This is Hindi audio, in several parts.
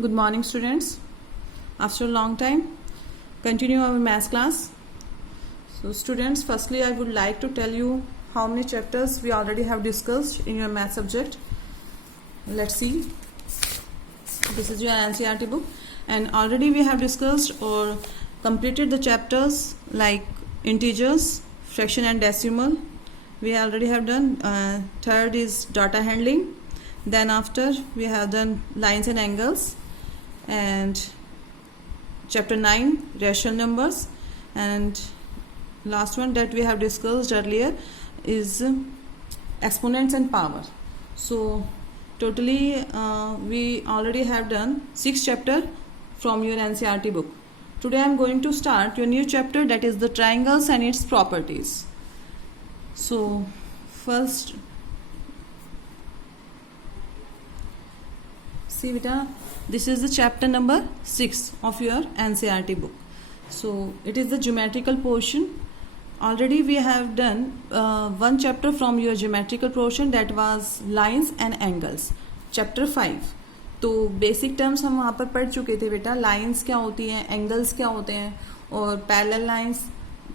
Good morning, students. After a long time, continue our math class. So, students, firstly, I would like to tell you how many chapters we already have discussed in your math subject. Let's see. This is your NCERT book, and already we have discussed or completed the chapters like integers, fraction and decimal. We already have done. Third is data handling. Then after we have done lines and angles, and chapter 9 rational numbers, and last one that we have discussed earlier is exponents and power. So totally we already have done 6 chapter from your NCERT book. Today I am going to start your new chapter, that is the triangles and its properties. So first, see beta, this is the chapter number 6 of your NCERT book. So it is the geometrical portion. Already we have done one chapter from your geometrical portion, that was lines and angles, chapter 5. तो बेसिक टर्म्स हम वहाँ पर पढ़ चुके थे बेटा. लाइंस क्या होती हैं, एंगल्स क्या होते हैं, और पैरेलल लाइंस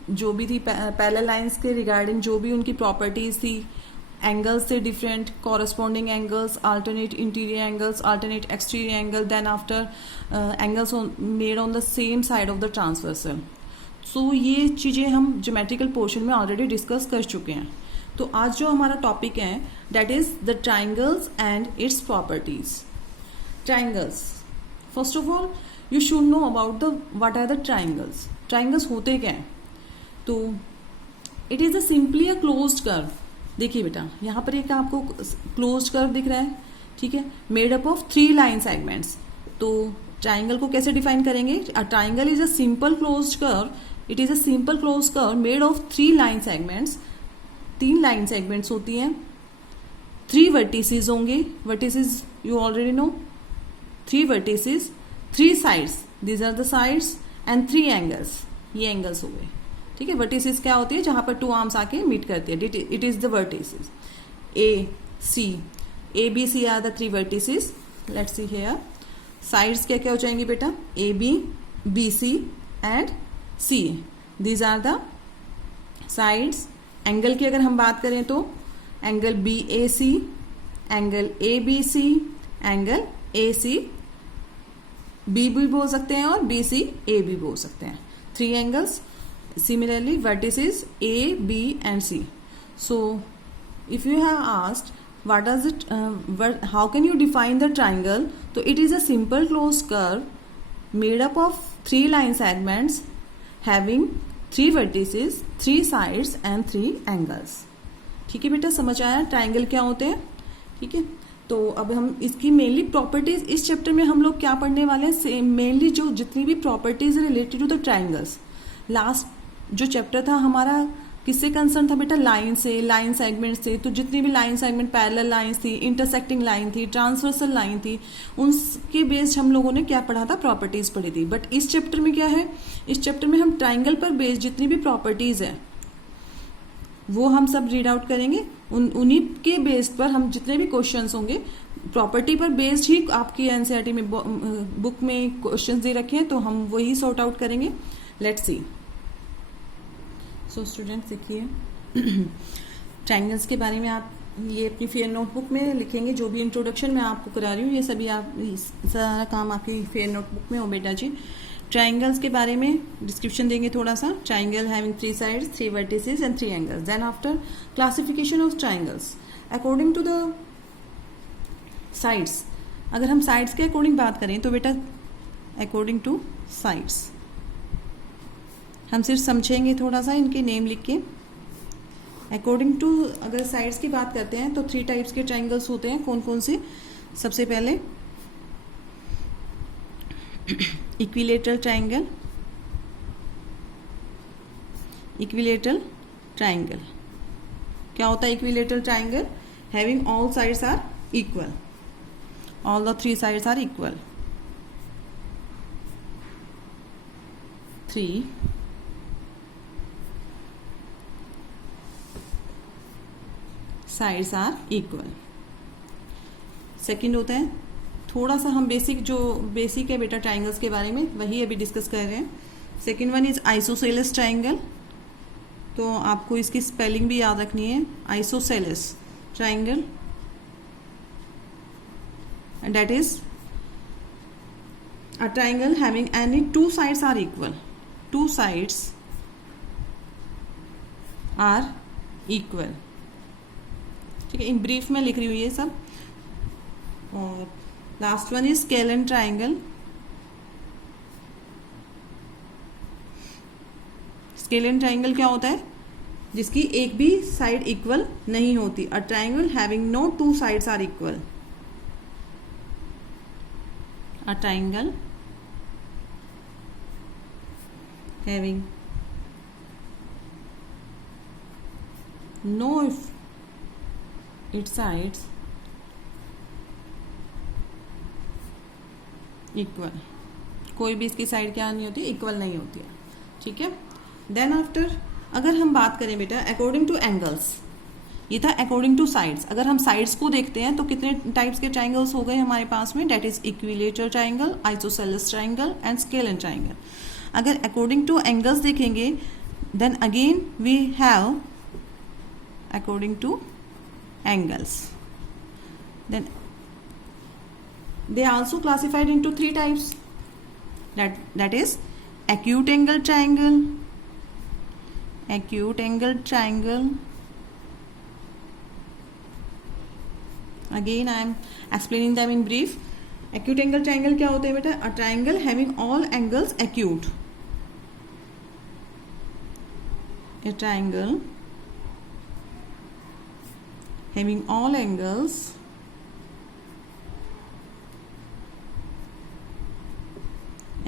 जो भी थी, पैरेलल लाइंस के रिगार्डिंग जो भी उनकी प्रॉपर्टीज थी, एंगल्स से different corresponding angles, alternate interior angles, alternate exterior angle, then after angles made on the same side of the transversal. So ये चीज़ें हम ज्योमेट्रिकल पोर्शन में ऑलरेडी डिस्कस कर चुके हैं. तो आज जो हमारा टॉपिक है that is the triangles and its properties. Triangles, first of all you should know about the what are the triangles. Triangles होते क्या हैं? तो it is a simply a closed curve. देखिए बेटा, यहाँ पर एक आपको क्लोज्ड कर्व दिख रहा है, ठीक है, made up of 3 line segments. तो ट्राइंगल को कैसे डिफाइन करेंगे? A triangle is a simple closed curve. It is a simple closed curve made up 3 line segments. 3 line segments होती हैं, 3 वर्टिसेस होंगे. Vertices you already know, 3 vertices, 3 sides, these are the sides, and 3 angles. ये एंगल्स हो गए, ठीक है. वर्टिसेस क्या होती है? जहां पर 2 आर्म्स आके मीट करती है. It is the vertices. A B C are the 3 vertices. Let's see here. Sides क्या क्या हो जाएंगी बेटा? A B C and C. These are the sides. Angle की अगर हम बात करें तो angle B A C, angle A B C, angle A C B भी बोल सकते हैं और बी सी ए भी बोल सकते हैं. 3 angles. Similarly, vertices A, B, and C. So, if you have asked what does it, how can you define the triangle? So, it is a simple closed curve made up of 3 line segments having 3 vertices, 3 sides, and 3 angles. ठीक है बेटा, समझ आया ट्राइंगल क्या होते हैं? ठीक है. तो अब हम इसकी मेनली प्रॉपर्टीज इस चैप्टर में हम लोग क्या पढ़ने वाले हैं? मेनली जो जितनी भी properties related to the triangles. Last जो चैप्टर था हमारा किससे कंसर्न था बेटा? लाइन से, लाइन सेगमेंट से. तो जितनी भी लाइन सेगमेंट, पैरेलल लाइन थी, इंटरसेक्टिंग लाइन थी, ट्रांसवर्सल लाइन थी, उनके बेस्ड हम लोगों ने क्या पढ़ा था? प्रॉपर्टीज पढ़ी थी. बट इस चैप्टर में क्या है? इस चैप्टर में हम ट्राइंगल पर बेस्ड जितनी भी प्रॉपर्टीज है वो हम सब रीड आउट करेंगे. उन्हीं के बेस्ड पर हम जितने भी क्वेश्चंस होंगे, प्रॉपर्टी पर बेस्ड ही आपकी एनसीईआरटी में बुक में क्वेश्चंस दे रखे हैं, तो हम वही सॉर्ट आउट करेंगे. Let's see. सो स्टूडेंट्स देखिए, ट्राइंगल्स के बारे में आप ये अपनी फेयर नोटबुक में लिखेंगे. जो भी इंट्रोडक्शन मैं आपको करा रही हूँ ये सभी आप सारा काम आपकी फेयर नोटबुक में हो बेटा जी. ट्राइंगल्स के बारे में डिस्क्रिप्शन देंगे थोड़ा सा. Triangle having 3 sides, 3 vertices and 3 angles. Then after classification of triangles according to the sides. अगर हम साइड्स के अकॉर्डिंग बात करें तो बेटा अकॉर्डिंग टू साइड्स हम सिर्फ समझेंगे थोड़ा सा इनके नेम लिख के. अकॉर्डिंग टू अगर साइड्स की बात करते हैं तो 3 टाइप्स के ट्राइंगल्स होते हैं. कौन कौन से? सबसे पहले इक्विलेटरल ट्राइंगल. इक्विलेटरल ट्राइंगल क्या होता है? Equilateral triangle having all sides are equal. All the 3 sides are equal. 3 sides are equal. Second होता है थोड़ा सा हम बेसिक है बेटा ट्राइंगल्स के बारे में, वही अभी डिस्कस कर रहे हैं. Second one is isosceles triangle. तो आपको इसकी स्पेलिंग भी याद रखनी है. Isosceles triangle, and that is a triangle having any two sides are equal. Two sides are equal. ठीक है, इन ब्रीफ में लिख रही हुई है सब. और last one is scalene triangle. Scalene triangle क्या होता है? जिसकी एक भी साइड इक्वल नहीं होती. A triangle having no two sides are equal. A triangle having no its sides equal. कोई भी इसकी साइड क्या नहीं होती, इक्वल नहीं होती है. ठीक है. देन आफ्टर अगर हम बात करें बेटा अकॉर्डिंग टू एंगल्स, ये था अकॉर्डिंग टू साइड्स. अगर हम साइड्स को देखते हैं तो कितने टाइप्स के ट्राइंगल्स हो गए हमारे पास में? That is equilateral triangle, isosceles triangle and scalene triangle. अगर अकॉर्डिंग टू एंगल्स देखेंगे then again we have according to angles, then they are also classified into three types. That is acute angle triangle, acute angle triangle. Again I am explaining them in brief. Acute angle triangle क्या होते हैं बेटा? A triangle having all angles acute. A triangle having all angles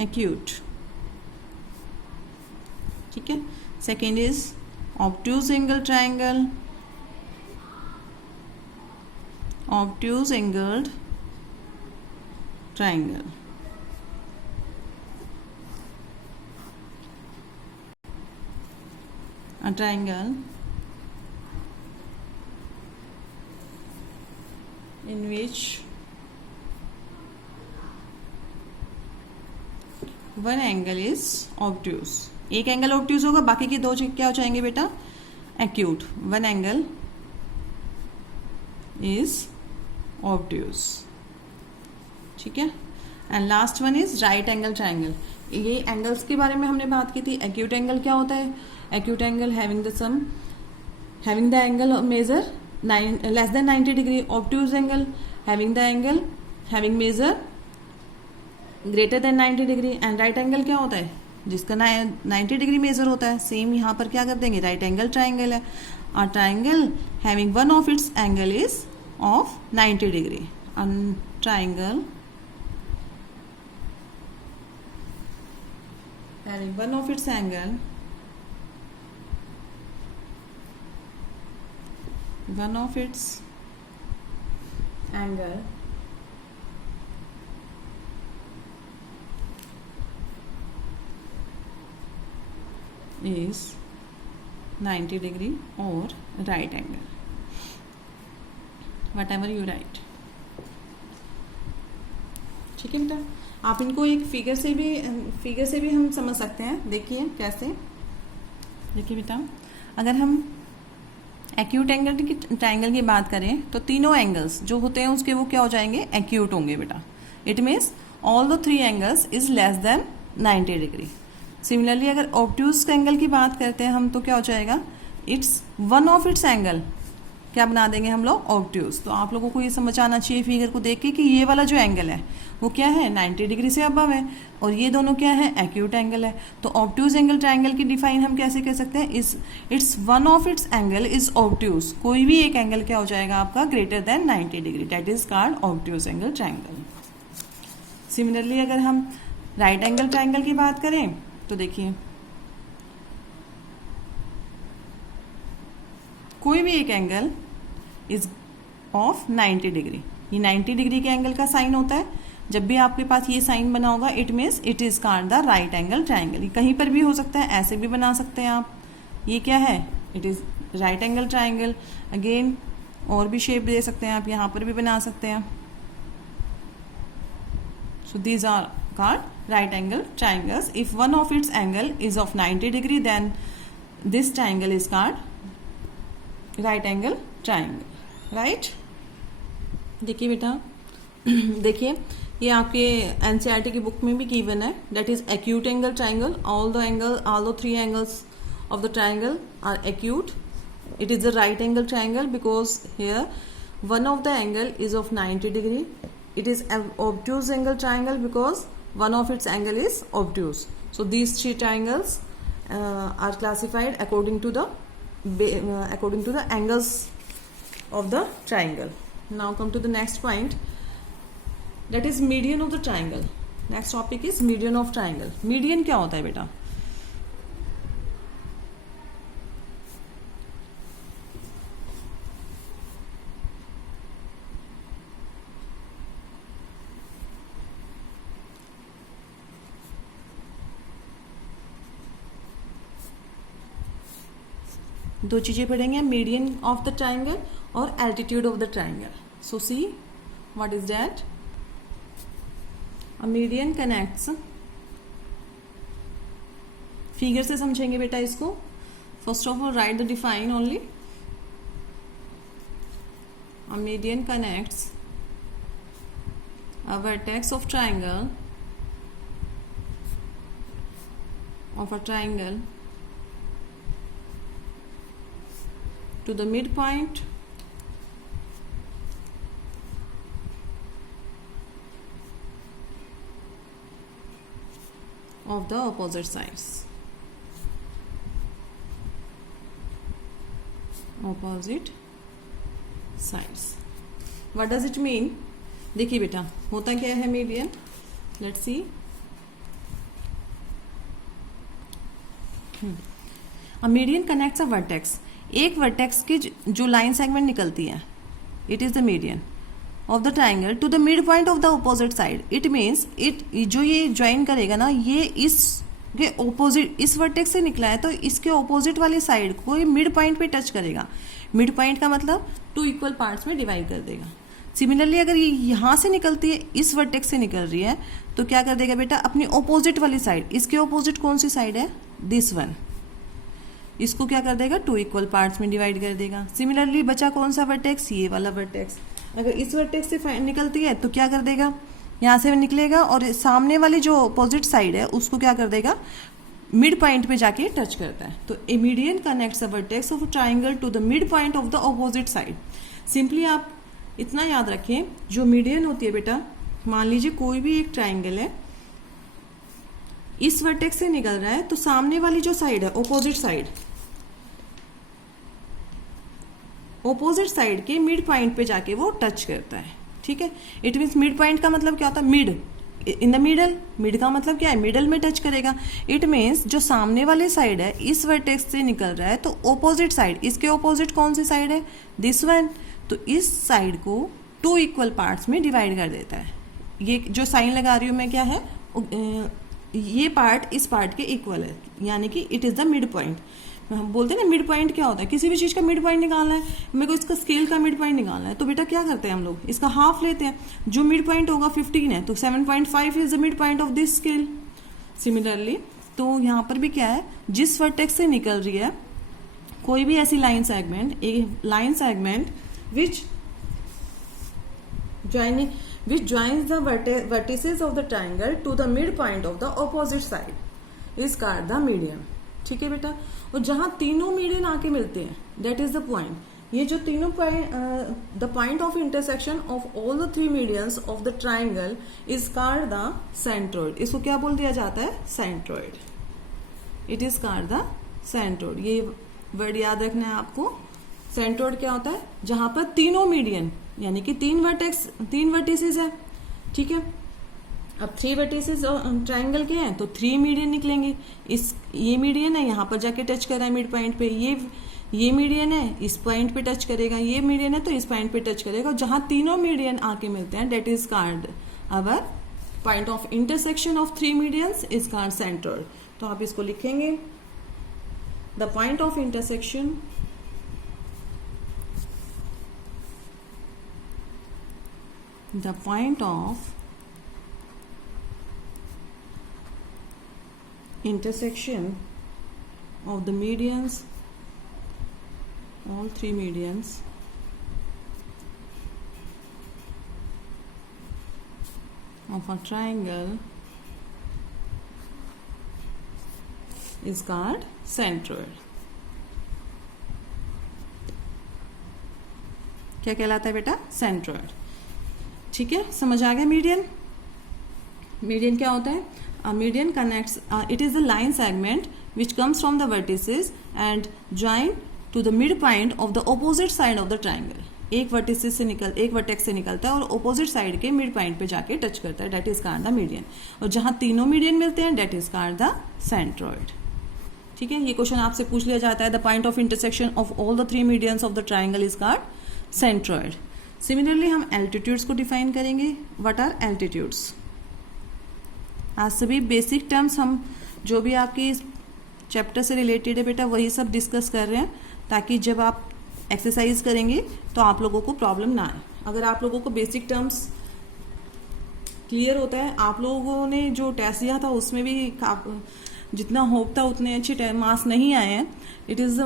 acute. ठीक है. Second is obtuse angle triangle, obtuse angled triangle. A triangle in which one angle is obtuse. एक एंगल ऑब्ट्यूज होगा, बाकी के दो क्या हो जाएंगे बेटा? Acute. One angle is obtuse. ठीक है. And last one is right angle triangle. ये एंगल्स के बारे में हमने बात की थी. एक्यूट एंगल क्या होता है? Acute angle having the angle measure less than 90 degree. Obtuse angle having the angle having measure greater than 90 degree. And right angle क्या होता है? जिसका 90 डिग्री मेजर होता है. सेम यहाँ पर क्या कर देंगे? राइट एंगल ट्राइंगल है. और triangle having one of its angle is of 90 degree. Triangle having one of its angle is 90 degree or right angle, whatever you write. ठीक है बेटा. आप इनको एक फिगर से भी हम समझ सकते हैं. देखिए कैसे. देखिए बेटा, अगर हम एक्यूट एंगल की ट्राइंगल की बात करें तो तीनों एंगल्स जो होते हैं उसके वो क्या हो जाएंगे? एक्यूट होंगे बेटा. It means all the three angles is less than 90 degree. Similarly अगर ऑब्ट्यूज एंगल की बात करते हैं हम तो क्या हो जाएगा? It's one of its angle क्या बना देंगे हम लोग? ऑब्ट्यूज. तो आप लोगों को ये समझ आना चाहिए फिगर को देख के कि ये वाला जो एंगल है वो क्या है? 90 डिग्री से अबव है. और ये दोनों क्या है? एक्यूट एंगल है. तो ऑब्ट्यूज एंगल ट्राइंगल की डिफाइन हम कैसे कर सकते हैं? It's one of its angle is obtuse. कोई भी एक एंगल क्या हो जाएगा आपका? Greater than 90 degree. That is called obtuse angle triangle. Similarly अगर हम राइट एंगल ट्राइंगल की बात करें तो देखिए, कोई भी एक एंगल इज ऑफ 90 डिग्री. ये 90 डिग्री के एंगल का साइन होता है. जब भी आपके पास ये साइन बना होगा it means it is called the right angle triangle. ये कहीं पर भी हो सकता है, ऐसे भी बना सकते हैं आप. ये क्या है? It is right angle triangle. Again और भी शेप दे सकते हैं आप, यहाँ पर भी बना सकते हैं. So these are called right angle triangles. If one of its angle is of 90 degree, then this triangle is called right angle triangle. Right? देखिए बेटा, देखिए ये आपके एनसीईआरटी की बुक में भी गिवन है, that is acute angle triangle. All the three angles of the triangle are acute. It is a right angle triangle because here one of the angle is of 90 degree. It is an obtuse angle triangle because one of its angle is obtuse. So these three triangles are classified according to the angles of the triangle. Now come to the next point, that is median of the triangle. Next topic is median of triangle. Median क्या होता है बेटा? दो चीजें पढ़ेंगे, मीडियन ऑफ द ट्राइंगल और altitude of the triangle. So see what is that. A median connects, figure से समझेंगे बेटा इसको. First of all right the define only. A median connects a vertex of triangle to the midpoint of the opposite sides. Opposite sides. What does it mean? देखिए बेटा, होता क्या है median. Let's see. A median connects a vertex. एक वर्टेक्स की जो लाइन सेगमेंट निकलती है, it is the median of the triangle to the mid point of the opposite side. It means जो ये ज्वाइन करेगा ना, ये इसके ओपोजिट, इस वर्टेक्स से निकला है तो इसके ओपोजिट वाली साइड को ये मिड पॉइंट पे टच करेगा. मिड पॉइंट का मतलब टू इक्वल पार्ट्स में डिवाइड कर देगा. सिमिलरली अगर ये यहाँ से निकलती है, इस वर्टेक्स से निकल रही है, तो क्या कर देगा बेटा, अपनी ओपोजिट वाली साइड, इसके ओपोजिट कौन सी साइड है, दिस वन, इसको क्या कर देगा, टू इक्वल पार्ट्स में डिवाइड कर देगा. सिमिलरली बचा कौन सा वर्टेक्स, ये वाला वर्टेक्स. अगर इस वर्टेक्स से निकलती है तो क्या कर देगा, यहाँ से निकलेगा और सामने वाली जो अपोजिट साइड है उसको क्या कर देगा, मिड पॉइंट पे जाके टच करता है. तो a median connects a vertex of triangle to the mid point of the opposite side. Simply आप इतना याद रखें, जो मीडियन होती है बेटा, मान लीजिए कोई भी एक ट्राइंगल है, इस वर्टेक्स से निकल रहा है तो सामने वाली जो साइड है, ओपोजिट साइड के मिड पॉइंट पे जाके वो टच करता है. ठीक है. इट मीन्स मिड पॉइंट का मतलब क्या होता है, mid, in the middle. Mid का मतलब क्या है, मिडल में टच करेगा. इट मीन्स जो सामने वाली साइड है इस वर्टेक्स से निकल रहा है तो ओपोजिट साइड, इसके ओपोजिट कौन सी साइड है, दिस वन, तो इस साइड को टू इक्वल पार्ट्स में डिवाइड कर देता है. ये जो साइन लगा रही हूँ मैं क्या है, ये पार्ट इस पार्ट के इक्वल है, यानी कि it is the mid point. हम बोलते हैं ना मिड पॉइंट क्या होता है, किसी भी चीज का मिड पॉइंट निकालना है, मेरे को इसका स्केल का मिड पॉइंट निकालना है, तो बेटा क्या करते हैं हम लोग, इसका हाफ लेते हैं. जो मिड पॉइंट होगा 15 है, तो 7.5 is the mid point of this scale. Similarly तो यहाँ पर भी क्या है, जिस वर्टेक्स से निकल रही है कोई भी ऐसी line segment, A line segment which joins the vertices of the triangle to the midpoint of the opposite side is called the median. ठीक है बेटा. और जहां तीनों मीडियन आके मिलते हैं, that is the point. ये जो तीनों the point of intersection of all the three medians of the triangle is called the centroid. इसको क्या बोल दिया जाता है, centroid. It is called the centroid. ये वर्ड याद रखना है आपको. सेंट्रोइड क्या होता है, जहां पर तीनों मीडियन, यानी कि तीन वर्टिसेस है. ठीक है. अब 3 वर्टिसेस ट्राइंगल के हैं तो 3 मीडियन निकलेंगे. ये मीडियन है, यहाँ पर जाके टच कर रहा है मिड पॉइंट पे, ये मीडियन है, इस पॉइंट पे टच करेगा, ये मीडियन है तो इस पॉइंट पे टच करेगा. जहां तीनों मीडियन आके मिलते हैं, that is called our point of intersection of 3 medians is called centroid. तो आप इसको लिखेंगे, the point of intersection the point of intersection of the medians, all three medians of a triangle is called centroid. क्या कहलाता है बेटा? सेंट्रोइड. ठीक है, समझ आ गया. मीडियन, मीडियन क्या होता है? Median connects, it is the line segment which comes from the vertices and join to the mid point of the opposite side of the triangle. एक वर्टिसेस से एक वर्टेक्स से निकलता है और ऑपोजिट साइड के मिड पॉइंट पे जाके टच करता है, that is called the median. और जहां तीनों मीडियन मिलते हैं, that is called the centroid. ठीक है, ये क्वेश्चन आपसे पूछ लिया जाता है. The point of intersection of all the three medians of the triangle is called centroid. Similarly हम एल्टीट्यूड्स को डिफाइन करेंगे. What are altitudes? आज सभी बेसिक टर्म्स हम जो भी आपकी चैप्टर से रिलेटेड है बेटा वही सब डिस्कस कर रहे हैं, ताकि जब आप एक्सरसाइज करेंगे तो आप लोगों को प्रॉब्लम ना आए. अगर आप लोगों को बेसिक टर्म्स क्लियर होता है, आप लोगों ने जो टेस्ट दिया था उसमें भी जितना होप था उतने अच्छे मार्क्स नहीं आए हैं. It is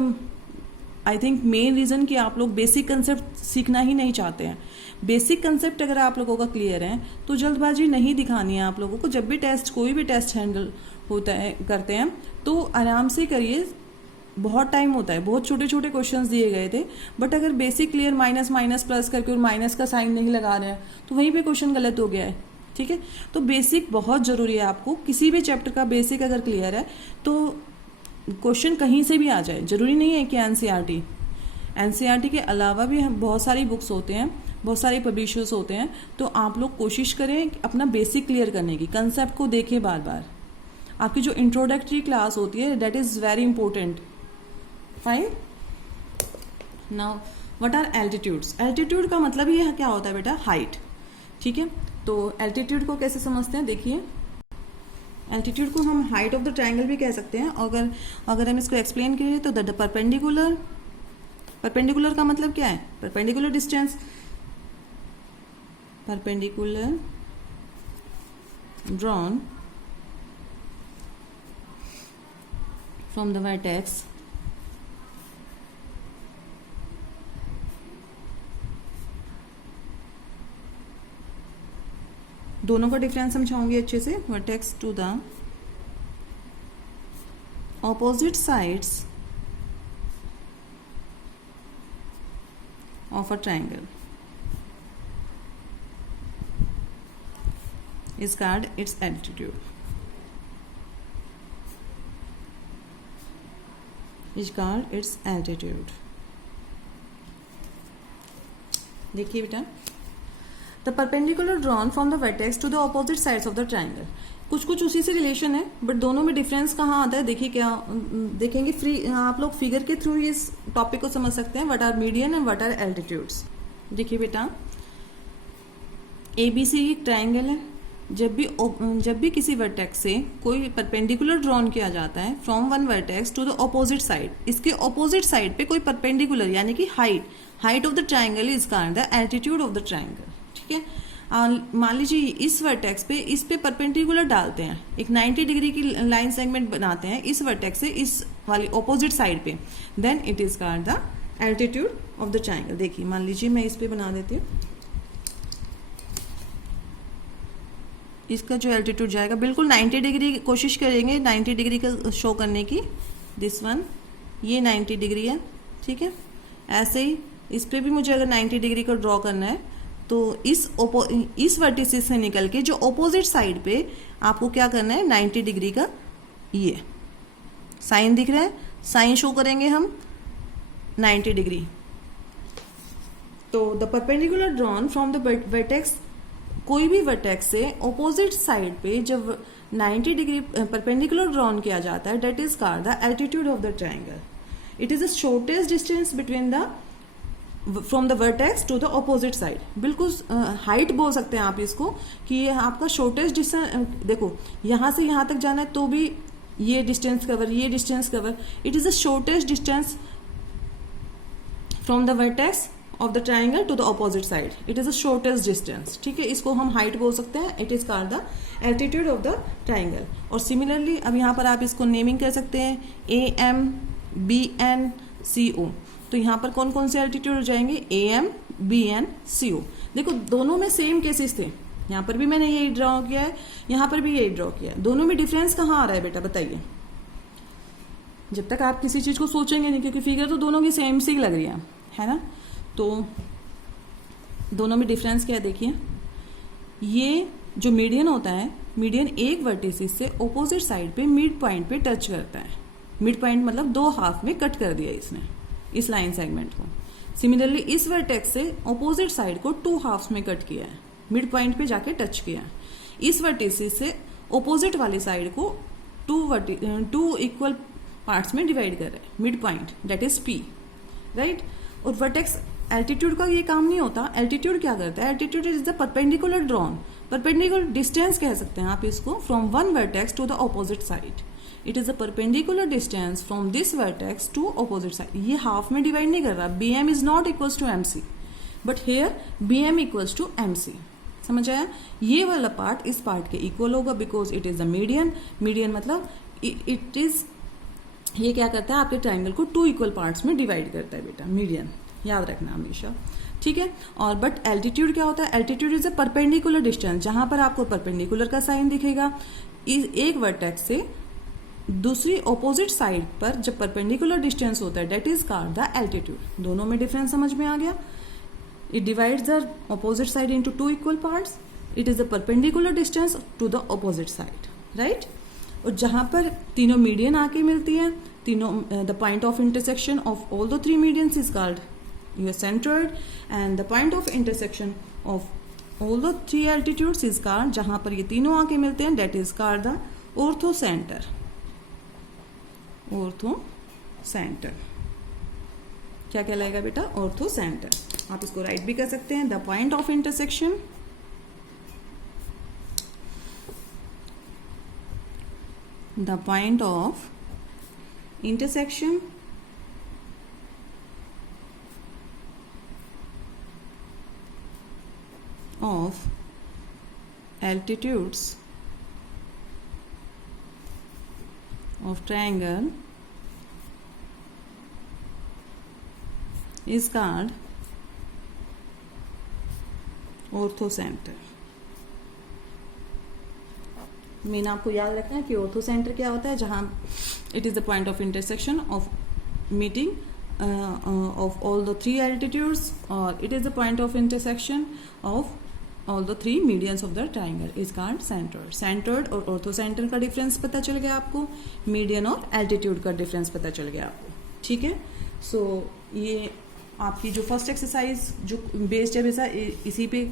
I think main reason कि आप लोग बेसिक कंसेप्ट सीखना ही नहीं चाहते हैं. बेसिक कंसेप्ट अगर आप लोगों का क्लियर है तो जल्दबाजी नहीं दिखानी है आप लोगों को. जब भी टेस्ट, कोई भी टेस्ट हैंडल होता है, करते हैं तो आराम से करिए. बहुत टाइम होता है, बहुत छोटे छोटे क्वेश्चंस दिए गए थे, बट अगर basic clear minus minus plus करके और माइनस का साइन नहीं लगा रहे हैं तो वहीं पे क्वेश्चन गलत हो गया है. ठीक है, तो बेसिक बहुत ज़रूरी है. आपको किसी भी चैप्टर का बेसिक अगर क्लियर है तो क्वेश्चन कहीं से भी आ जाए. जरूरी नहीं है कि एनसीईआरटी के अलावा भी बहुत सारी बुक्स होते हैं, बहुत सारे पब्लिशर्स होते हैं. तो आप लोग कोशिश करें अपना बेसिक क्लियर करने की, कंसेप्ट को देखें बार बार. आपकी जो इंट्रोडक्टरी क्लास होती है, that is very important. Fine. Now what are altitudes? Altitude का मतलब ये क्या होता है बेटा? हाइट. ठीक है, तो एल्टीट्यूड को कैसे समझते हैं? देखिए, एल्टीट्यूड को हम हाइट ऑफ द ट्राइंगल भी कह सकते हैं. अगर हम इसको एक्सप्लेन करें तो द परपेंडिकुलर. परपेंडिकुलर का मतलब क्या है? Perpendicular distance. Perpendicular drawn from the vertex दोनों का डिफरेंस समझाऊंगी अच्छे से. Vertex to the opposite sides of a triangle is called its altitude. Is called its altitude. देखिए बेटा, the perpendicular drawn from the vertex to the opposite sides of the triangle. कुछ उसी से रिलेशन है, बट दोनों में डिफरेंस कहाँ आता है? देखिए, क्या देखेंगे फ्री आप लोग फिगर के थ्रू इस टॉपिक को समझ सकते हैं. What are median and what are altitudes. देखिए बेटा, ABC ट्राइंगल है. जब भी किसी वर्टेक्स से कोई परपेंडिकुलर ड्रॉन किया जाता है from one vertex to the opposite side, इसके ऑपोजिट साइड पे कोई परपेंडिकुलर यानी कि height of the triangle is called the altitude of the triangle. ठीक है, मान लीजिए इस वर्टेक्स पे इस पे परपेंडिकुलर डालते हैं, एक 90 डिग्री की लाइन सेगमेंट बनाते हैं इस वर्टेक्स से इस वाली ऑपोजिट साइड पे, then it is called the altitude of the triangle. देखिए, मान लीजिए मैं इस पे बना देती हूँ. इसका जो एल्टीट्यूड जाएगा बिल्कुल 90 डिग्री, कोशिश करेंगे 90 डिग्री का शो करने की. दिस वन, ये 90 डिग्री है. ठीक है, ऐसे ही इस पे भी मुझे अगर 90 डिग्री का ड्रॉ करना है तो इस वर्टिसेस से निकल के जो ऑपोजिट साइड पे आपको क्या करना है, 90 डिग्री का ये साइन दिख रहा है, साइन शो करेंगे हम 90 डिग्री. तो the perpendicular drawn from the vertex, कोई भी वर्टेक्स से ऑपोजिट साइड पे जब 90 डिग्री परपेंडिकुलर ड्रॉन किया जाता है, that is called the altitude of the triangle. It is the shortest distance between the from the vertex to the opposite side. बिल्कुल हाइट बोल सकते हैं आप इसको कि ये आपका शॉर्टेस्ट डिस्टेंस. देखो, यहां से यहां तक जाना है तो भी ये डिस्टेंस कवर, ये distance cover. It is the shortest distance from the vertex of the triangle to the opposite side, it is the shortest distance, ठीक है, इसको हम हाइट बोल सकते हैं, it is called the altitude of the triangle. और सिमिलरली अब यहाँ पर आप इसको नेमिंग कर सकते हैं AM BN CO, तो यहाँ पर कौन कौन से एल्टीट्यूड हो जाएंगे, AM BN CO। देखो दोनों में सेम केसेस थे, यहाँ पर भी मैंने यही ड्रॉ किया है, यहाँ पर भी यही ड्रॉ किया है, दोनों में डिफरेंस कहाँ आ रहा है बेटा बताइए, जब तक आप किसी चीज को सोचेंगे नहीं, क्योंकि फिगर तो दोनों की सेम सी लग रही है ना, तो दोनों में डिफरेंस क्या है देखिए, ये जो मीडियन होता है, मीडियन एक वर्टिसिस से ऑपोजिट साइड पे मिड पॉइंट पे टच करता है, मिड पॉइंट मतलब दो हाफ में कट कर दिया इसने इस लाइन सेगमेंट को। सिमिलरली इस वर्टेक्स से ऑपोजिट साइड को टू हाफ्स में कट किया है, मिड पॉइंट पे जाके टच किया है। इस वर्टिसिस से ऑपोजिट वाली साइड को टू इक्वल पार्ट्स में डिवाइड कर रहा है, mid point that is P, right. और वर्टेक्स एल्टीट्यूड का ये काम नहीं होता, एल्टीट्यूड क्या करता है, altitude is the perpendicular drawn, perpendicular distance कह सकते हैं आप इसको, from one vertex to the opposite side, it is the perpendicular distance from this vertex to opposite side. ये हाफ में डिवाइड नहीं कर रहा, BM is not equals to MC, but here BM equals to MC, समझ आया। ये वाला पार्ट इस पार्ट के इक्वल होगा because it is the median, median मतलब इट इज, ये क्या करता है आपके ट्राइंगल को टू इक्वल पार्ट्स में डिवाइड करता है बेटा, मीडियन याद रखना हमेशा, ठीक है। और बट एल्टीट्यूड क्या होता है, altitude is a perpendicular distance, जहां पर आपको परपेंडिकुलर का साइन दिखेगा, एक वर्टेक्स से दूसरी ऑपोजिट साइड पर जब परपेंडिकुलर डिस्टेंस होता है that is called the altitude. दोनों में डिफरेंस समझ में आ गया, it divides the opposite side into two equal parts, it is the perpendicular distance to the opposite side, right. और जहां पर तीनों मीडियन आके मिलती हैं, तीनों the point of intersection of all the three medians is called your centroid, and the point of intersection of all the three altitudes is called, जहां पर ये तीनों आके मिलते हैं that is called the ortho centre, ortho centre क्या कहलाएगा बेटा, ऑर्थो सेंटर। आप इसको राइट भी कर सकते हैं, the point of intersection the point of intersection of altitudes of triangle is called orthocenter। Main आपको याद रखना है कि ऑर्थो सेंटर क्या होता है, जहां it is the point of intersection of meeting of all the three altitudes, और it is the point of intersection of all the three medians of the triangle is called centroid. Centroid और ऑर्थो सेंटर का डिफरेंस पता चल गया आपको, मीडियन और एल्टीट्यूड का डिफरेंस पता चल गया आपको, ठीक है। सो ये आपकी जो फर्स्ट एक्सरसाइज जो बेस्ड है वैसा इसी पे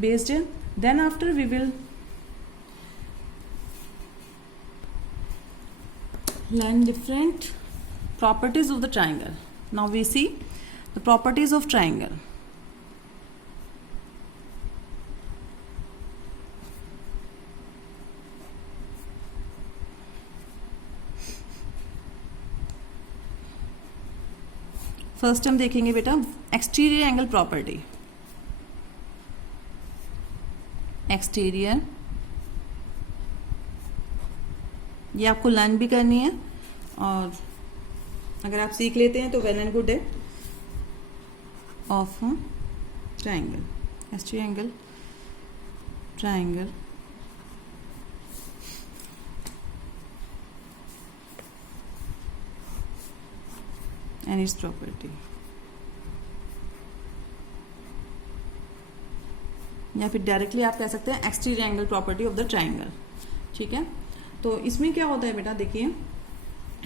बेस्ड है। Then after we will learn different properties of the triangle. Now we see the properties of triangle. First हम देखेंगे बेटा एक्सटीरियर एंगल प्रॉपर्टी। एक्सटीरियर ये आपको लर्न भी करनी है, और अगर आप सीख लेते हैं तो वेल एंड गुड है। Of triangle, exterior angle triangle and its property, या फिर डायरेक्टली आप कह सकते हैं exterior angle property of the triangle, ठीक है। तो इसमें क्या होता है बेटा देखिए,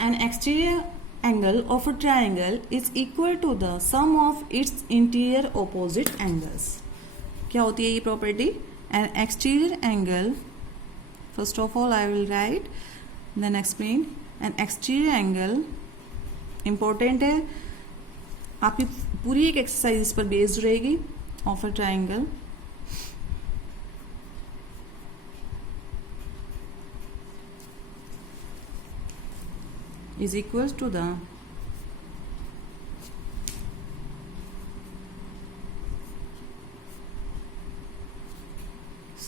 an exterior angle of a triangle is equal to the sum of its interior opposite angles. क्या होती है ये property, an exterior angle, first of all I will write then explain. N exterior angle important है, आपकी पूरी एक एक्सरसाइज इस पर बेस्ड रहेगी, of a triangle is equals to the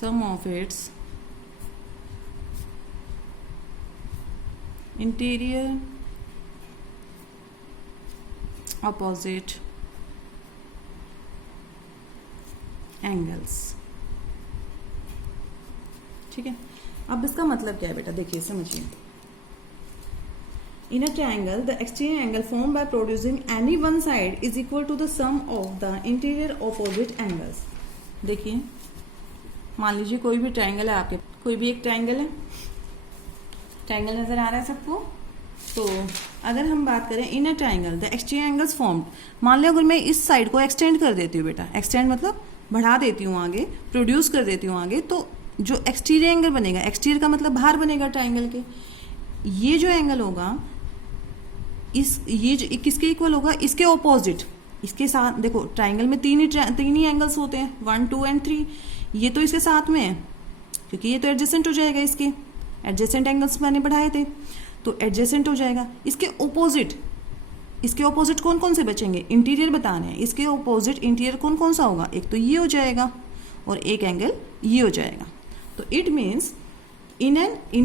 sum of its interior opposite angles। ठीक है, अब इसका मतलब क्या है बेटा, देखिए समझिए। In a triangle, the exterior angle formed by producing any one side is equal to the sum of the interior opposite angles। देखिए, मान लीजिए कोई भी ट्रायंगल है आपके, कोई भी एक ट्रायंगल है, ट्रायंगल नजर आ रहा है सबको। तो अगर हम बात करें in a triangle the exterior angles formed, मान लो अगर मैं इस साइड को एक्सटेंड कर देती हूँ बेटा, एक्सटेंड मतलब बढ़ा देती हूँ आगे, प्रोड्यूस कर देती हूँ आगे, तो जो एक्सटीरियर एंगल बनेगा, एक्सटीरियर का मतलब बाहर बनेगा ट्रायंगल के, ये जो एंगल होगा ये किसके इक्वल होगा, इसके ऑपोजिट, इसके साथ। देखो ट्राइंगल में तीन ही एंगल्स होते हैं, 1 2 एंड 3। ये तो इसके साथ में है क्योंकि ये तो एडजेसेंट हो जाएगा, इसके एडजेसेंट एंगल्स मैंने बढ़ाए थे तो एडजेसेंट हो जाएगा। इसके ऑपोजिट कौन कौन से बचेंगे, इंटीरियर बताने हैं, इसके ऑपोजिट इंटीरियर कौन कौन सा होगा, एक तो ये हो जाएगा और एक एंगल ये हो जाएगा। तो it means in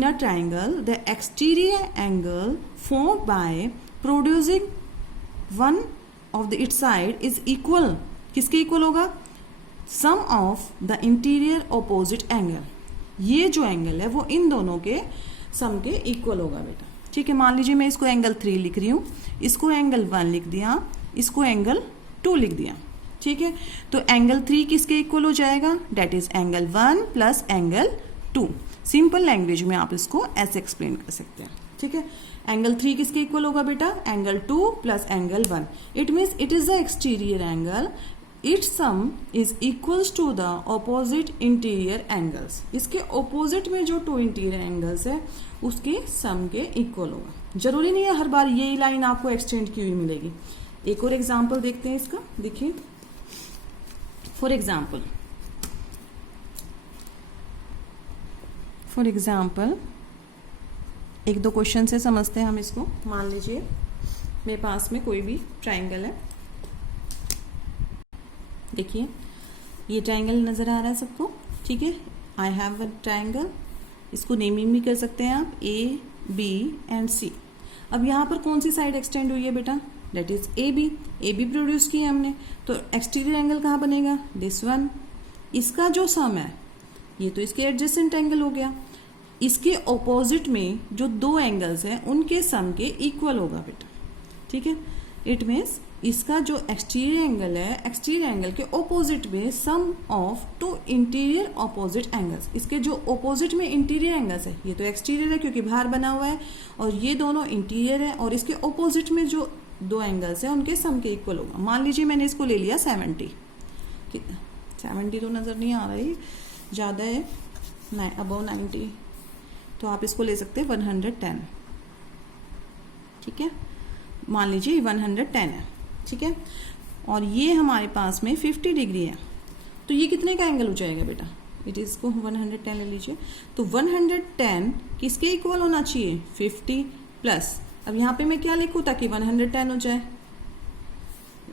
a triangle the exterior angle formed by producing one of its side is equal, किसके इक्वल होगा, sum of the interior opposite angle। ये जो एंगल है वो इन दोनों के सम के इक्वल होगा बेटा। ठीक है, मान लीजिए मैं इसको एंगल 3 लिख रही हूँ, इसको एंगल 1 लिख दिया, इसको एंगल 2 लिख दिया। ठीक है, तो एंगल 3 किसके इक्वल हो जाएगा, that is angle 1 plus angle 2। Simple language में आप इसको ऐसे एक्सप्लेन कर सकते हैं। ठीक है, एंगल 3 किसके इक्वल होगा बेटा, angle 2 plus angle 1। It means it is the exterior angle, its sum is equals to the opposite interior angles. इसके ऑपोजिट में जो 2 इंटीरियर एंगल्स है उसके सम के इक्वल होगा। जरूरी नहीं है हर बार यही लाइन आपको एक्सटेंड की हुई मिलेगी। एक और एग्जाम्पल देखते हैं इसका, देखिए फॉर एग्जाम्पल एक दो क्वेश्चन से समझते हैं हम इसको। मान लीजिए मेरे पास में कोई भी ट्राइंगल है, देखिए ये ट्राइंगल नजर आ रहा है सबको। ठीक है, आई हैव अ ट्राइंगल, इसको नेमिंग भी कर सकते हैं आप, ए बी एंड सी। अब यहाँ पर कौन सी साइड एक्सटेंड हुई है बेटा, that is A B produce किया हमने, तो एक्सटीरियर एंगल कहाँ बनेगा, दिस वन। इसका जो सम है ये तो इसके एडजेसेंट एंगल हो गया, इसके ऑपोजिट में जो 2 एंगल्स हैं उनके सम के इक्वल होगा बेटा। ठीक है, इट मीन्स इसका जो एक्सटीरियर एंगल है, एक्सटीरियर एंगल के ऑपोजिट में सम ऑफ 2 इंटीरियर ऑपोजिट एंगल्स, इसके जो ऑपोजिट में इंटीरियर एंगल्स है, ये तो एक्सटीरियर है क्योंकि बाहर बना हुआ है, और ये दोनों इंटीरियर है, और इसके ऑपोजिट में जो 2 एंगल्स है उनके सम के इक्वल होगा। मान लीजिए मैंने इसको ले लिया 70, 70 तो नजर नहीं आ रही, ज़्यादा है, अबव 90, तो आप इसको ले सकते हैं 110। ठीक है, मान लीजिए 110 है। ठीक है, और ये हमारे पास में 50 डिग्री है, तो ये कितने का एंगल हो जाएगा बेटा, इट इज को 110 ले लीजिए। तो 110 किसके इक्वल होना चाहिए, 50 प्लस, अब यहाँ पे मैं क्या लिखूँ ताकि 110 हो जाए,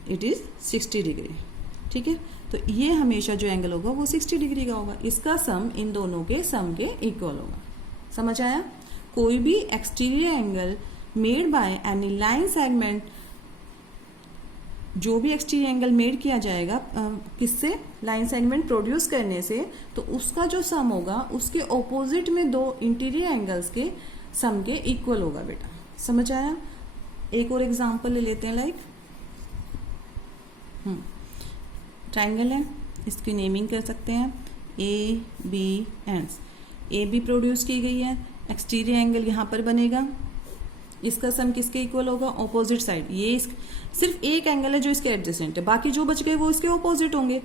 इट इज 60 डिग्री। ठीक है, तो ये हमेशा जो एंगल होगा वो 60 डिग्री का होगा, इसका सम इन दोनों के सम के इक्वल होगा। समझ आया, कोई भी exterior angle made by any line segment, जो भी एक्सटीरियर एंगल मेड किया जाएगा किससे, लाइन सेगमेंट प्रोड्यूस करने से, तो उसका जो सम होगा उसके ऑपोजिट में 2 इंटीरियर एंगल्स के सम के इक्वल होगा बेटा। समझ आया, एक और एग्जांपल ले लेते हैं, लाइक ट्राइंगल है, इसकी नेमिंग कर सकते हैं A B ends. A B produce की गई है, एक्सटीरियर एंगल यहाँ पर बनेगा, इसका सम किसके इक्वल होगा, ऑपोजिट साइड। ये सिर्फ एक एंगल है जो इसके एडजेसेंट है, बाकी जो बच गए वो इसके ऑपोजिट होंगे।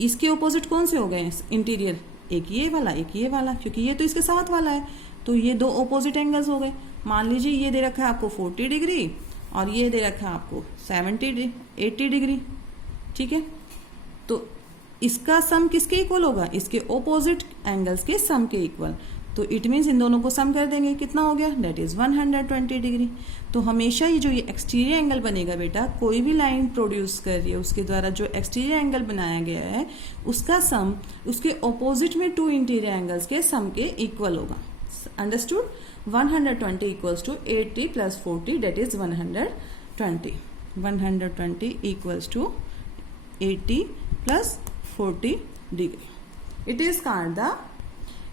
इसके ऑपोजिट कौन से हो गए इंटीरियर, एक ये वाला एक ये वाला, क्योंकि ये तो इसके साथ वाला है, तो ये 2 ऑपोजिट एंगल्स हो गए। मान लीजिए ये दे रखा है आपको 40 डिग्री और ये दे रखा है आपको 80 डिग्री। ठीक है, तो इसका सम किसके इक्वल होगा, इसके ऑपोजिट एंगल्स के सम के इक्वल। तो इट मीन्स इन दोनों को सम कर देंगे, कितना हो गया, दैट इज 120 डिग्री। तो हमेशा ये जो ये एक्सटीरियर एंगल बनेगा बेटा, कोई भी लाइन प्रोड्यूस कर रही है उसके द्वारा जो एक्सटीरियर एंगल बनाया गया है उसका सम उसके ऑपोजिट में टू इंटीरियर एंगल्स के सम के इक्वल होगा। Understood? 120 equals to 80 plus 40 that is 120। 120 equals to 80 plus 40 degree. It is called the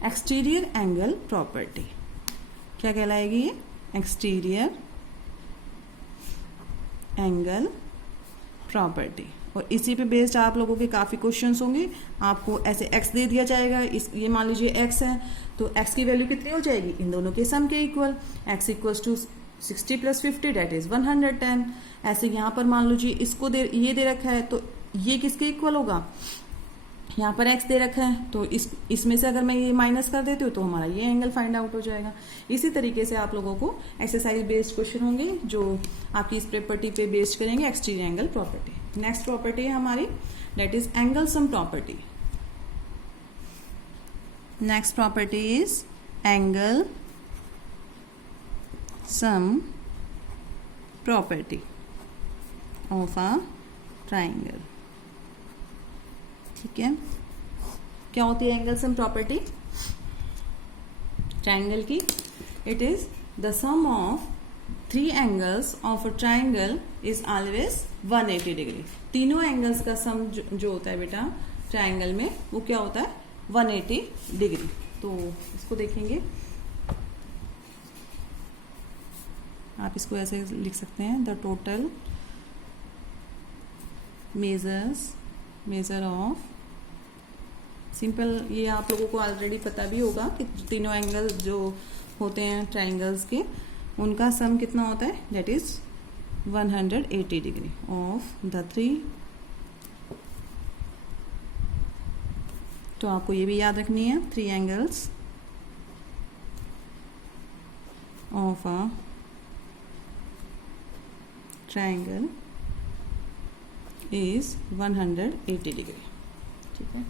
exterior angle property. क्या कहलाएगी ये? Exterior angle property. और इसी पे बेस्ड आप लोगों के काफ़ी क्वेश्चंस होंगे। आपको ऐसे x दे दिया जाएगा, इस ये मान लीजिए x है, तो x की वैल्यू कितनी हो जाएगी, इन दोनों के सम के equal. x equals to 60 plus 50 that is 110। ऐसे यहाँ पर मान लीजिए इसको ये दे रखा है, तो ये किसके इक्वल होगा, यहाँ पर x दे रखा है, तो इसमें से अगर मैं ये माइनस कर देती हूँ तो हमारा ये एंगल फाइंड आउट हो जाएगा। इसी तरीके से आप लोगों को एक्सरसाइज बेस्ड क्वेश्चन होंगे जो आपकी इस प्रॉपर्टी पे बेस्ड करेंगे, exterior angle property. Next property है हमारी that is angle sum property. Next property is angle sum property of a triangle. ठीक है, क्या होती है एंगल सम प्रॉपर्टी ट्राइंगल की? It is the sum of 3 angles of a triangle is always 180 degree. तीनों एंगल्स का सम जो होता है बेटा ट्राइंगल में वो क्या होता है, 180 डिग्री। तो इसको देखेंगे, आप इसको ऐसे लिख सकते हैं, the total measure of, simple, ये आप लोगों को ऑलरेडी पता भी होगा कि तीनों एंगल जो होते हैं ट्राइंगल्स के उनका सम कितना होता है, that is 180 degree of the 3। तो आपको ये भी याद रखनी है, 3 angles of a triangle is 180 degree. ठीक है,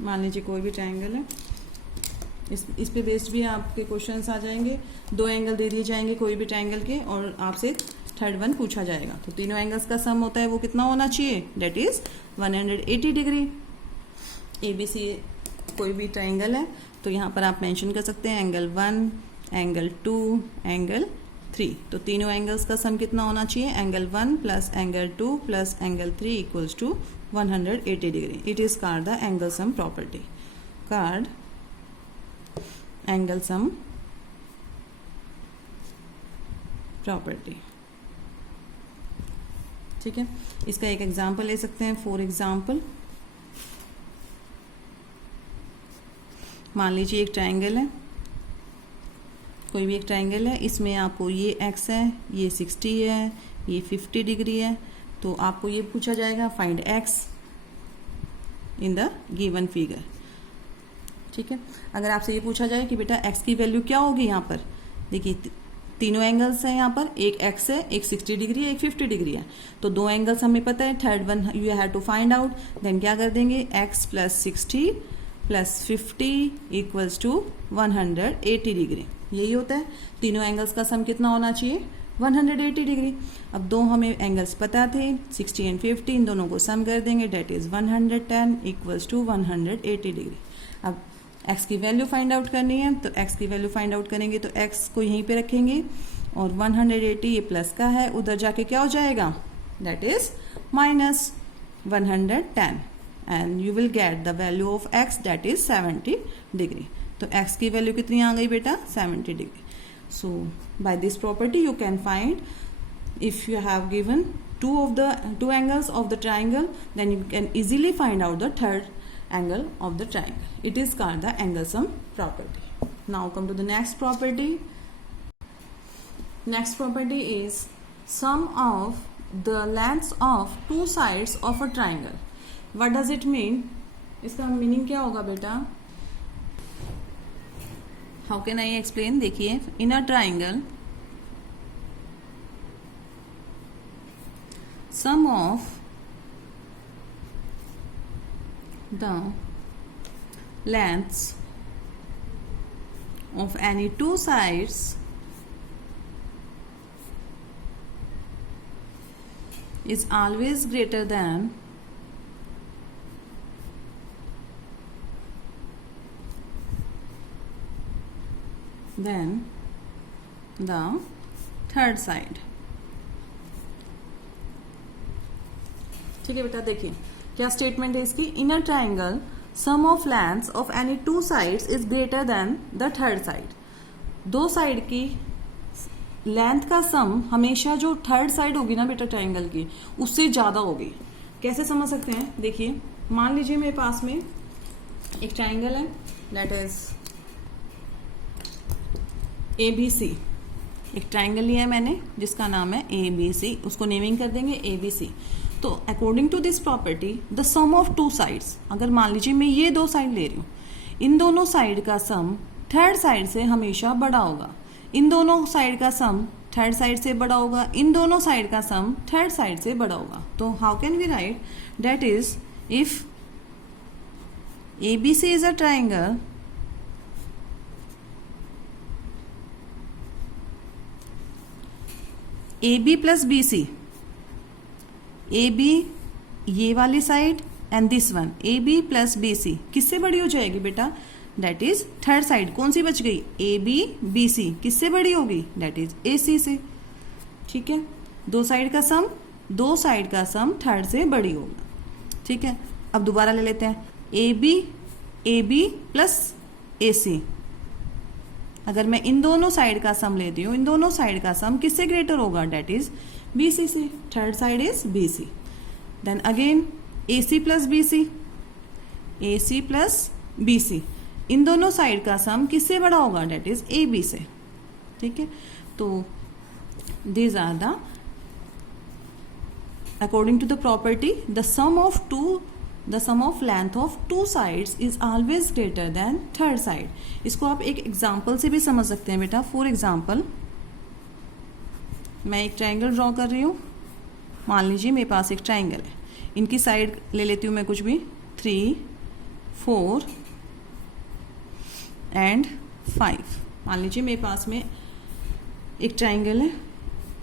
मान लीजिए कोई भी ट्राइंगल है, इस पे बेस्ड भी आपके क्वेश्चंस आ जाएंगे। 2 एंगल दे दिए जाएंगे कोई भी ट्राइंगल के और आपसे थर्ड वन पूछा जाएगा। तो तीनों एंगल्स का सम होता है वो कितना होना चाहिए, दैट इज 180 डिग्री। ABC कोई भी ट्राइंगल है तो यहाँ पर आप मेंशन कर सकते हैं एंगल 1, एंगल 2, एंगल 3। तो तीनों एंगल्स का सम कितना होना चाहिए, angle 1 plus angle 2 plus angle 3 equals to 180 degree. It is called the angle sum property, called angle sum property. ठीक है, इसका एक एग्जांपल ले सकते हैं। फॉर एग्जांपल, मान लीजिए एक ट्राइंगल है, कोई भी एक ट्राइंगल है, इसमें आपको ये x है, ये 60 है, ये 50 डिग्री है। तो आपको ये पूछा जाएगा find x in the given figure. ठीक है, अगर आपसे ये पूछा जाए कि बेटा x की वैल्यू क्या होगी, यहाँ पर देखिए तीनों एंगल्स हैं, यहाँ पर एक x है, एक 60 डिग्री है, एक 50 डिग्री है। तो 2 एंगल्स हमें पता है, third one you have to find out. Then क्या कर देंगे, x plus 60 plus 50 equals to 180 degree. यही होता है, तीनों एंगल्स का सम कितना होना चाहिए, 180 डिग्री। अब 2 हमें एंगल्स पता थे, 60 एंड 50, इन दोनों को सम कर देंगे, that is 110 equals to 180 degree. अब x की वैल्यू फाइंड आउट करनी है, तो x की वैल्यू फाइंड आउट करेंगे तो x को यहीं पे रखेंगे और 180 ये प्लस का है, उधर जाके क्या हो जाएगा, that is minus 110 and you will get the value of x that is 70 degree. तो x की वैल्यू कितनी आ गई बेटा, 70 degree. So by this property you can find if you have given two angles of the triangle, then you can easily find out the third angle of the triangle. It is called the angle sum property. Now come to the next property. Next property is sum of the lengths of two sides of a triangle. What does it mean? इसका मीनिंग क्या होगा बेटा? How can I explain? देखिए, in a triangle sum of the lengths of any two sides is always greater than the third side. ठीक है बेटा, देखिए क्या स्टेटमेंट है इसकी. In a triangle sum of lengths of any two sides is greater than the third side. दो साइड की लेंथ का सम हमेशा जो थर्ड साइड होगी ना बेटा ट्राइंगल की, उससे ज्यादा होगी. कैसे समझ सकते हैं, देखिए मान लीजिए मेरे पास में एक ट्राइंगल है, दैट इज ABC. एक ट्राइंगल लिया है मैंने जिसका नाम है ABC, उसको नेमिंग कर देंगे ABC. तो according to this property the sum of two sides, अगर मान लीजिए मैं ये दो साइड ले रही हूँ, इन दोनों साइड का सम थर्ड साइड से हमेशा बड़ा होगा. इन दोनों साइड का सम थर्ड साइड से बड़ा होगा, इन दोनों साइड का सम थर्ड साइड से बड़ा होगा. तो how can we write, that is if ABC is a triangle AB plus BC, AB ये वाली side and this one AB plus BC किससे बड़ी हो जाएगी बेटा, दैट इज थर्ड साइड. कौन सी बच गई, AB BC. किससे बड़ी होगी, दैट इज AC से. ठीक है, दो साइड का सम थर्ड से बड़ी होगा. ठीक है, अब दोबारा ले लेते हैं AB प्लस AC. अगर मैं इन दोनों साइड का सम लेती हूँ, इन दोनों साइड का सम किससे ग्रेटर होगा, डेट इज BC से. Third side is BC. Then again AC plus BC. इन दोनों साइड का सम किससे बड़ा होगा, डेट इज AB से. ठीक है, तो these are the according to the property the sum of length of two sides is always greater than third side. इसको आप एक एग्जाम्पल से भी समझ सकते हैं बेटा. फॉर एग्जाम्पल मैं एक ट्राइंगल ड्रॉ कर रही हूँ. मान लीजिए मेरे पास एक ट्राइंगल है, इनकी साइड ले लेती हूँ मैं कुछ भी 3, 4 एंड 5. मान लीजिए मेरे पास में एक ट्राइंगल है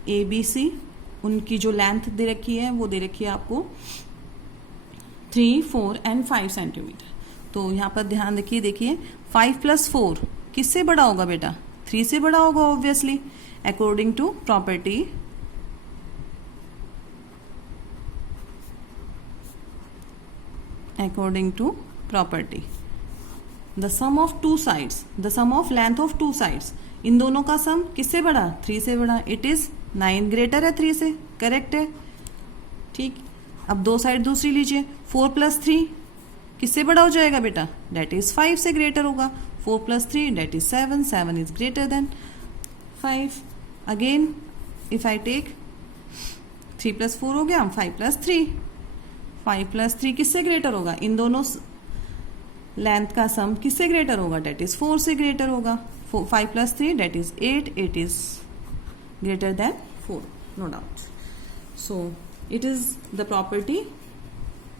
ABC. उनकी जो लेंथ दे रखी है वो दे रखी है आपको 3, 4 एंड 5 सेंटीमीटर. तो यहाँ पर ध्यान रखिए, देखिए 5 प्लस 4 किससे बड़ा होगा बेटा, 3 से बड़ा होगा obviously. According to property the sum of two sides, the sum of length of two sides, इन दोनों का सम किससे बड़ा, 3 से बड़ा. इट इज 9 ग्रेटर है 3 से. करेक्ट है. ठीक, अब दो साइड दूसरी लीजिए. 4 प्लस 3 किससे बड़ा हो जाएगा बेटा, डेट इज 5 से ग्रेटर होगा. 4 plus 3 that is 7. 7 is greater than 5. Again if I take 3 plus 4 हो गया, 5 प्लस 3. 5 प्लस 3 किससे ग्रेटर होगा, इन दोनों लेंथ का सम किससे ग्रेटर होगा, डेट इज 4 से ग्रेटर होगा. 5 plus 3 that is 8. 8 is greater than 4, no doubt. So it is the property.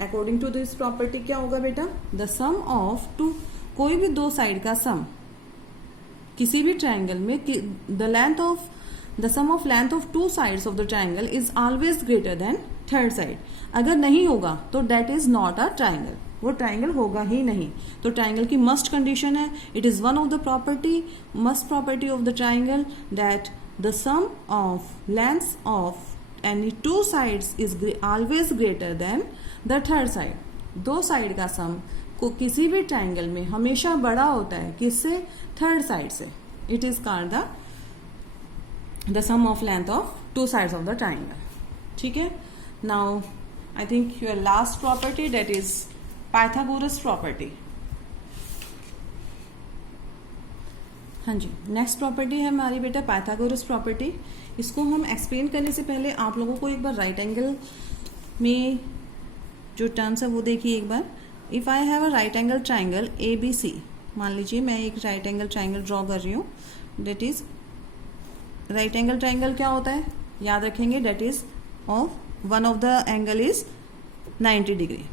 According to this property क्या होगा बेटा, द सम ऑफ टू, कोई भी दो साइड का सम किसी भी ट्राइंगल में, the sum of length of two sides of the triangle is always greater than third side. अगर नहीं होगा तो that is not a triangle, वो ट्राइंगल होगा ही नहीं. तो ट्राइंगल की मस्ट कंडीशन है, it is one of the must property of the triangle that the sum of lengths of any two sides is always greater than the third side. दो साइड का सम को किसी भी ट्राइंगल में हमेशा बड़ा होता है किससे, थर्ड साइड से. It is called the sum of length of two sides of the triangle. ठीक है, now I think your last property that is Pythagoras property. हाँ जी, नेक्स्ट प्रॉपर्टी है हमारी बेटा पाइथागोरस प्रॉपर्टी. इसको हम एक्सप्लेन करने से पहले आप लोगों को एक बार राइट एंगल में जो टर्म्स है वो देखिए एक बार. If I have a right angle triangle ABC, मान लीजिए मैं एक राइट एंगल ट्राइंगल ड्रॉ कर रही हूँ. That is right angle triangle क्या होता है, याद रखेंगे, that is of one of the angle is 90 degree.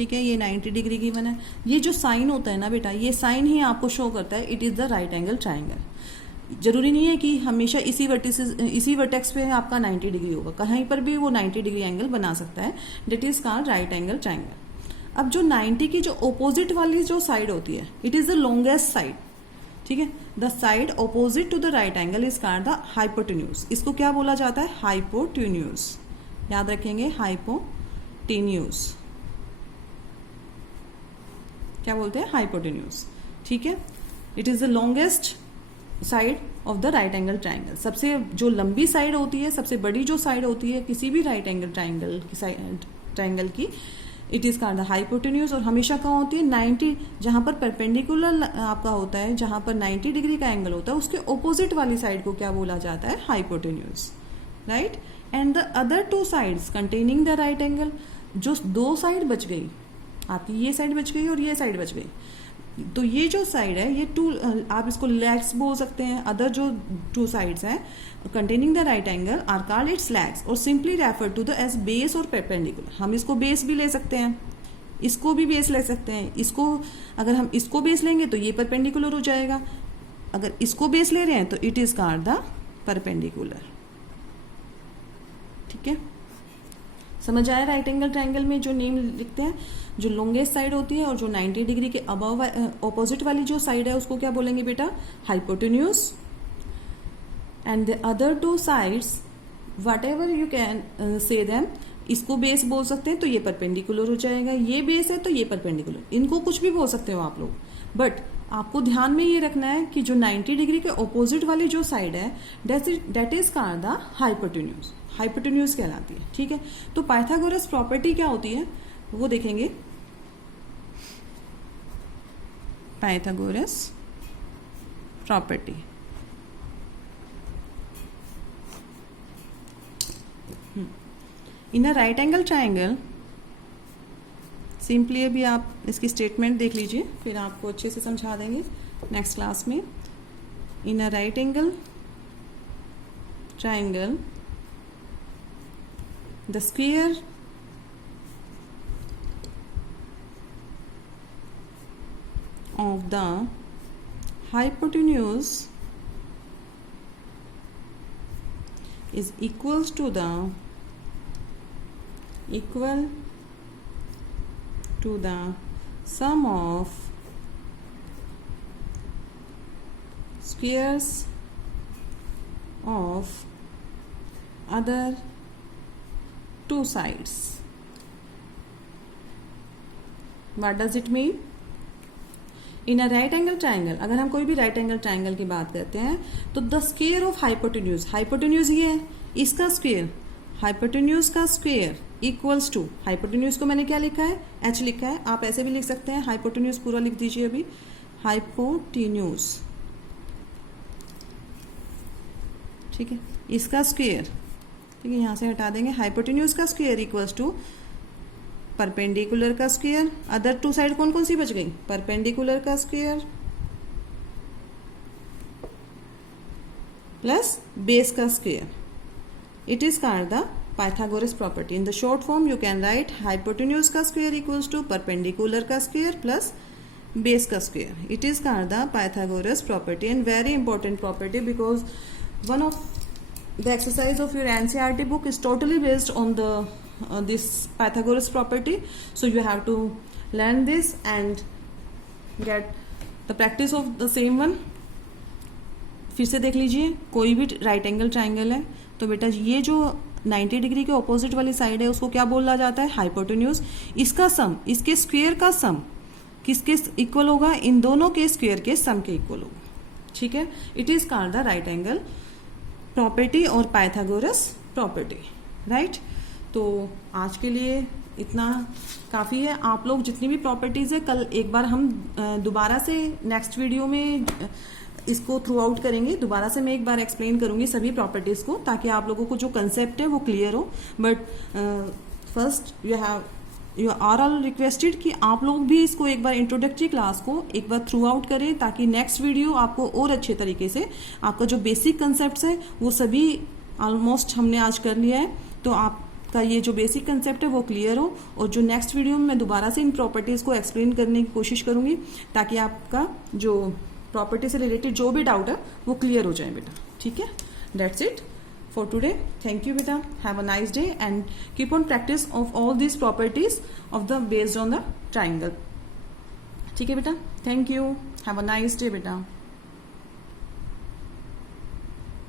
ठीक है, ये 90 डिग्री की बना है। ये जो साइन होता है ना बेटा, ये साइन ही आपको शो करता है it is the right angle triangle. जरूरी नहीं है कि हमेशा इसी वर्टेक्स पे आपका 90 डिग्री होगा, कहीं पर भी वो 90 डिग्री एंगल बना सकता है, that is called right angle triangle. अब जो 90 की जो ऑपोजिट वाली जो साइड होती है, it is the longest side, ठीक है। The side opposite to the right angle is called the hypotenuse. इसको क्या बोला जाता है? हाइपोटेन्यूज। याद रखेंगे, हाइपोटेन्यूज क्या बोलते हैं? हाइपोटेन्यूज, ठीक है। It is the longest side of the right angle triangle. सबसे जो लंबी साइड होती है, सबसे बड़ी जो साइड होती है किसी भी राइट एंगल ट्राइंगल की, it is called the hypotenuse. और हमेशा कहाँ होती है? 90, जहां पर परपेंडिकुलर आपका होता है, जहां पर 90 डिग्री का एंगल होता है, उसके ऑपोजिट वाली साइड को क्या बोला जाता है? Hypotenuse, right. And the other two sides containing the right angle, जो दो साइड बच गई आपकी, ये साइड बच गई और ये साइड बच गई, तो ये जो साइड है, ये टू, आप इसको लेग्स बोल सकते हैं। अदर जो टू साइड्स हैं containing the right angle are called its legs और simply refer to the as base और परपेंडिकुलर। हम इसको बेस भी ले सकते हैं, इसको भी बेस ले सकते हैं। इसको अगर हम इसको बेस लेंगे तो ये परपेंडिकुलर हो जाएगा, अगर इसको बेस ले रहे हैं तो it is called the perpendicular, ठीक है। समझ आया? राइट एंगल ट्राइंगल में जो नेम लिखते हैं, जो लॉन्गेस्ट साइड होती है और जो 90 डिग्री के अबव ऑपोजिट वाली जो साइड है उसको क्या बोलेंगे बेटा? Hypotenuse. And the other two sides what ever you can say them, इसको बेस बोल सकते हैं तो ये परपेंडिकुलर हो जाएगा, ये बेस है तो ये परपेंडिकुलर, इनको कुछ भी बोल सकते हो आप लोग। बट आपको ध्यान में ये रखना है कि जो 90 डिग्री के ऑपोजिट वाली जो साइड है that is called the hypotenuse, hypotenuse कहलाती है, ठीक है। तो पाइथागोरस प्रॉपर्टी क्या होती है वो देखेंगे। Pythagoras property, in a right angle triangle, simply अभी आप इसकी स्टेटमेंट देख लीजिए, फिर आपको अच्छे से समझा देंगे नेक्स्ट क्लास में। In a right angle triangle the square of the hypotenuse is equal to the sum of squares of other two sides. What does it mean? In a right angle triangle, अगर हम कोई भी राइट एंगल ट्राइंगल की बात करते हैं तो the square of hypotenuse, hypotenuse ये है, इसका स्क्वायर, हाइपोटेन्यूज का स्क्वायर इक्वल्स टू, हाइपोटेन्यूज को मैंने क्या लिखा है? h लिखा है, आप ऐसे भी लिख सकते हैं, हाइपोटेन्यूज पूरा लिख दीजिए अभी, हाइपोटेन्यूज, ठीक है, इसका स्क्वायर, ठीक है, यहां से हटा देंगे, हाइपोटेन्यूज का स्क्वायर इक्वल्स टू परपेंडिकुलर का स्क्वायर। अदर टू साइड कौन कौन सी बच गई? परपेंडिकुलर का स्क्वायर प्लस बेस का square. It is called the Pythagoras property. In the short form you can write hypotenuse का स्क्वायर इक्वल्स टू परपेंडिकुलर का स्क्वायर प्लस बेस का square. It is called the Pythagoras property and very important property because one of the exercise of your NCERT book is totally based on the this Pythagoras property, so you have to learn this and get the practice of the same one. फिर से देख लीजिए, कोई भी राइट एंगल ट्राइंगल है तो बेटा ये जो 90 डिग्री के ऑपोजिट वाली साइड है उसको क्या बोला जाता है? हाइपोटेन्यूज। इसका सम, इसके स्क्वायर का सम किसके इक्वल होगा? इन दोनों के स्क्वायर के सम के इक्वल होगा, ठीक है। It is called the right angle property और पाइथागोरस प्रॉपर्टी, राइट। तो आज के लिए इतना काफ़ी है। आप लोग जितनी भी प्रॉपर्टीज़ है कल एक बार हम दोबारा से नेक्स्ट वीडियो में इसको थ्रू आउट करेंगे। दोबारा से मैं एक बार एक्सप्लेन करूंगी सभी प्रॉपर्टीज़ को, ताकि आप लोगों को जो कंसेप्ट है वो क्लियर हो। But first you are all requested कि आप लोग भी इसको एक बार इंट्रोडक्टरी क्लास को एक बार थ्रू आउट करें, ताकि नेक्स्ट वीडियो आपको और अच्छे तरीके से आपका जो बेसिक कंसेप्ट्स है वो सभी ऑलमोस्ट हमने आज कर लिया है। तो आप का ये जो बेसिक कंसेप्ट है वो क्लियर हो, और जो नेक्स्ट वीडियो में मैं दोबारा से इन प्रॉपर्टीज़ को एक्सप्लेन करने की कोशिश करूँगी ताकि आपका जो प्रॉपर्टी से रिलेटेड जो भी डाउट है वो क्लियर हो जाए बेटा. ठीक है, that's it for today. Thank you beta, have a nice day and keep on practice of all these properties of the based on the triangle. ठीक है बेटा, thank you, have a nice day बेटा.